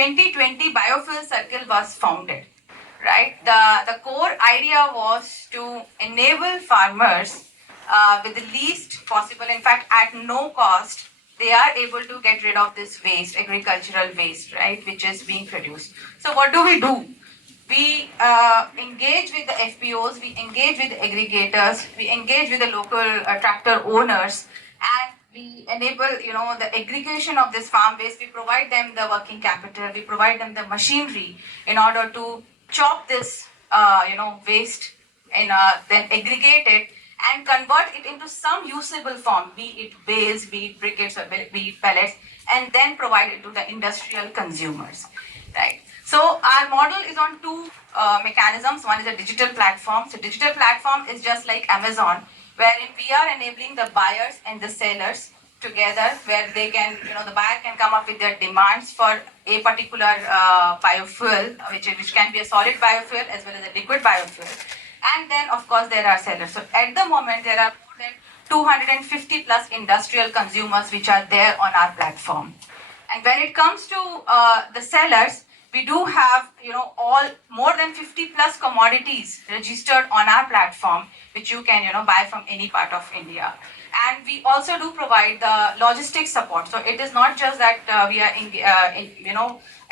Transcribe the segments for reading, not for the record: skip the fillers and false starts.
2020, BiofuelCircle was founded, right? The core idea was to enable farmers with the least possible, in fact, at no cost, they are able to get rid of this waste, agricultural waste, right, which is being produced. So what do? We engage with the FPOs, we engage with the aggregators, we engage with the local tractor owners, and we enable, the aggregation of this farm waste. We provide them the working capital, we provide them the machinery in order to chop this, waste and then aggregate it and convert it into some usable form, be it bales, be it briquettes, or be it pellets, and then provide it to the industrial consumers, right? So our model is on two mechanisms. One is a digital platform. So digital platform is just like Amazon, wherein we are enabling the buyers and the sellers together, where they can, the buyer can come up with their demands for a particular biofuel, which can be a solid biofuel as well as a liquid biofuel. And then, of course, there are sellers. So at the moment, there are more than 250 plus industrial consumers which are there on our platform. And when it comes to the sellers, we do have, all more than 50 plus commodities registered on our platform, which you can, buy from any part of India. And we also do provide the logistics support. So it is not just that we are,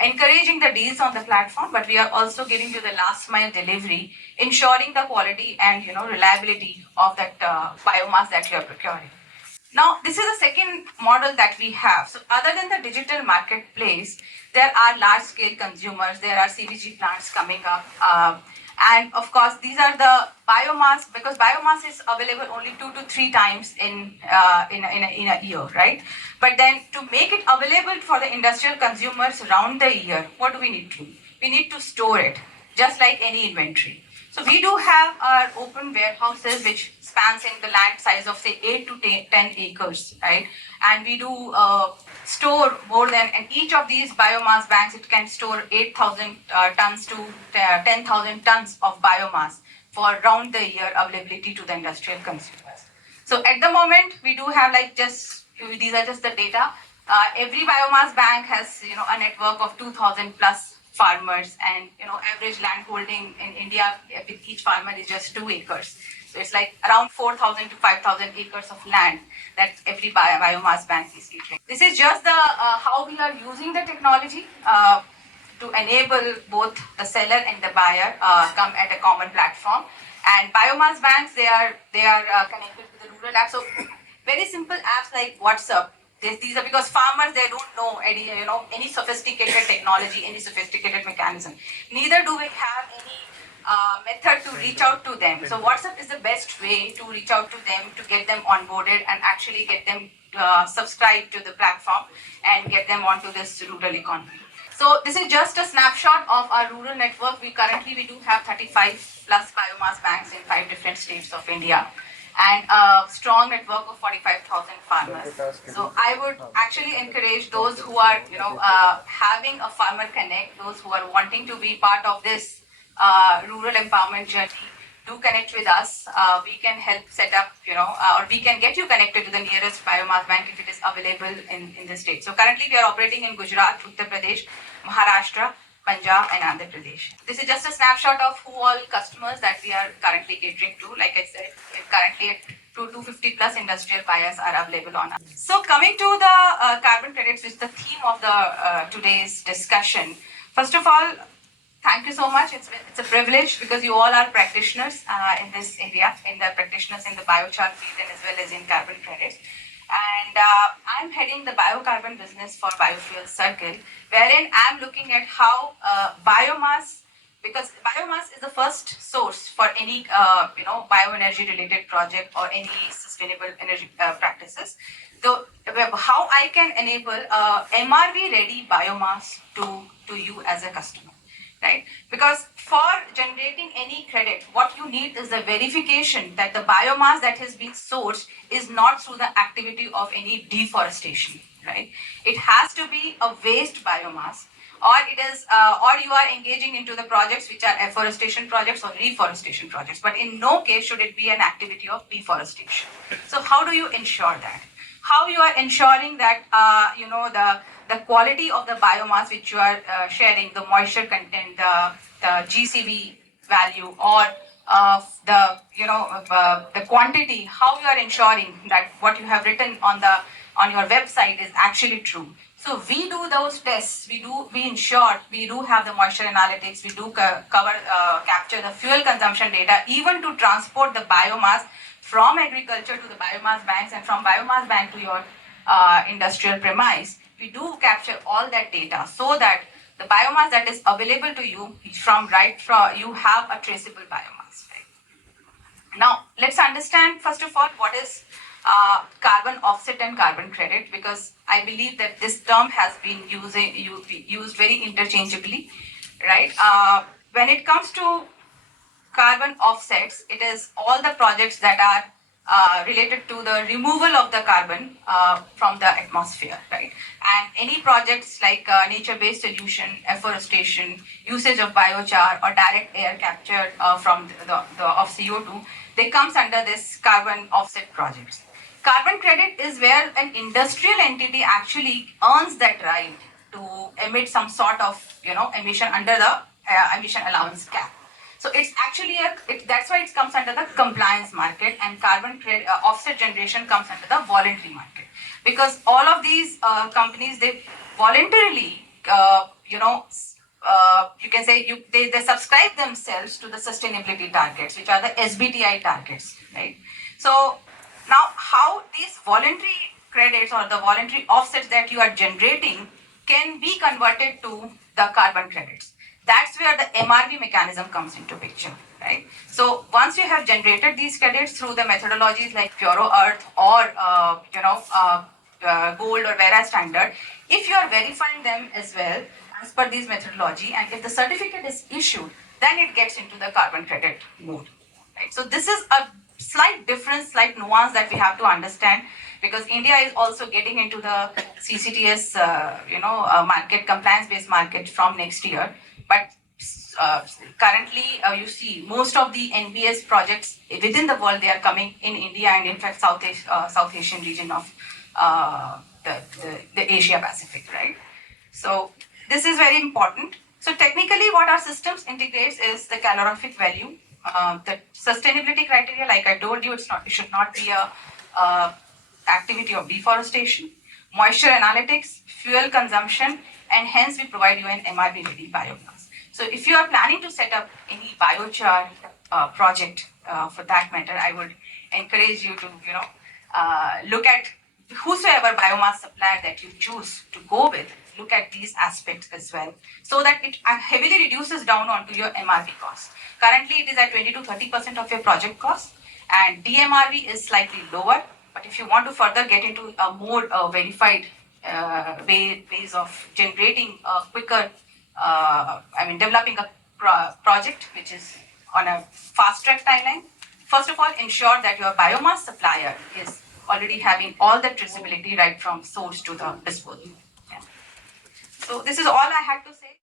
encouraging the deals on the platform, but we are also giving you the last mile delivery, ensuring the quality and, reliability of that biomass that you are procuring. Now, this is the second model that we have. So other than the digital marketplace, there are large-scale consumers, there are CBG plants coming up. And of course, these are the biomass, because biomass is available only 2 to 3 times in a year, right? But then to make it available for the industrial consumers around the year, what do we need to do? We need to store it, just like any inventory. So we do have our open warehouses, which spans in the land size of say 8 to 10 acres, right? And we do store more than, and each of these biomass banks, it can store 8,000 tons to 10,000 tons of biomass for round the year availability to the industrial consumers. So at the moment, we do have these are just the data. Every biomass bank has, a network of 2,000 plus farmers, and average land holding in India with each farmer is just 2 acres. So it's like around 4,000 to 5,000 acres of land that every biomass bank is catering. This is just the how we are using the technology to enable both the seller and the buyer come at a common platform. And biomass banks, they are connected to the rural apps. So very simple apps like WhatsApp. These are because farmers, they don't know any sophisticated technology, any sophisticated mechanism. Neither do we have any method to reach out to them. So WhatsApp is the best way to reach out to them, to get them onboarded and actually get them subscribe to the platform and get them onto this rural economy. So this is just a snapshot of our rural network. We do have 35 plus biomass banks in 5 different states of India, and a strong network of 45,000 farmers. So I would actually encourage those who are, having a farmer connect, those who are wanting to be part of this rural empowerment journey, do connect with us. We can help set up, or we can get you connected to the nearest biomass bank if it is available in the state. So currently we are operating in Gujarat, Uttar Pradesh, Maharashtra, Punjab and Andhra Pradesh. This is just a snapshot of who all customers that we are currently catering to. Like I said, currently 250 plus industrial buyers are available on us. So coming to the carbon credits, which is the theme of the today's discussion. First of all, thank you so much. It's a privilege because you all are practitioners in this area, practitioners in the biochar field and as well as in carbon credits. And I'm heading the biocarbon business for BiofuelCircle, wherein I'm looking at how biomass, because biomass is the first source for any bioenergy related project or any sustainable energy practices. So how I can enable MRV ready biomass to you as a customer. Right? Because for generating any credit, what you need is the verification that the biomass that has been sourced is not through the activity of any deforestation, right? It has to be a waste biomass, or it is, or you are engaging into the projects which are afforestation projects or reforestation projects. But in no case should it be an activity of deforestation. So how do you ensure that? how you are ensuring that the quality of the biomass which you are sharing, the moisture content, the GCV value, or the quantity, how you are ensuring that what you have written on your website is actually true. So we do those tests. We ensure we do have the moisture analytics. We do capture the fuel consumption data, even to transport the biomass from agriculture to the biomass banks and from biomass bank to your industrial premise. We do capture all that data so that the biomass that is available to you you have a traceable biomass. Right? Now, let's understand first of all what is carbon offset and carbon credit, because I believe that this term has been used very interchangeably, right? When it comes to carbon offsets, it is all the projects that are related to the removal of the carbon from the atmosphere, right? And any projects like nature-based solution, afforestation, usage of biochar, or direct air capture from of CO2, they comes under this carbon offset projects. Carbon credit is where an industrial entity actually earns that right to emit some sort of emission under the emission allowance cap. So it's actually that's why it comes under the compliance market, and carbon credit offset generation comes under the voluntary market, because all of these companies, they voluntarily you can say they subscribe themselves to the sustainability targets, which are the SBTi targets, right? So now how these voluntary credits or the voluntary offsets that you are generating can be converted to the carbon credits. That's where the MRV mechanism comes into picture, right? So once you have generated these credits through the methodologies like Puro Earth or Gold or Vera standard, if you are verifying them as well as per these methodology, and if the certificate is issued, then it gets into the carbon credit mode, right? So this is a slight difference, slight nuance that we have to understand, because India is also getting into the CCTS, market, compliance-based market from next year. But currently, you see most of the NBS projects within the world, they are coming in India and in fact South Asian region of the Asia Pacific, right? So this is very important. So technically, what our systems integrates is the calorific value, the sustainability criteria. Like I told you, it should not be a activity of deforestation, moisture analytics, fuel consumption, and hence we provide you an MRV ready biogas. So if you are planning to set up any biochar project, for that matter, I would encourage you to look at whosoever biomass supplier that you choose to go with. Look at these aspects as well, so that it heavily reduces down onto your MRV cost. Currently, it is at 20 to 30% of your project cost, and DMRV is slightly lower. But if you want to further get into a more verified ways of generating a quicker, developing a project which is on a fast track timeline, first of all, ensure that your biomass supplier is already having all the traceability right from source to the disposal. Yeah. So this is all I had to say.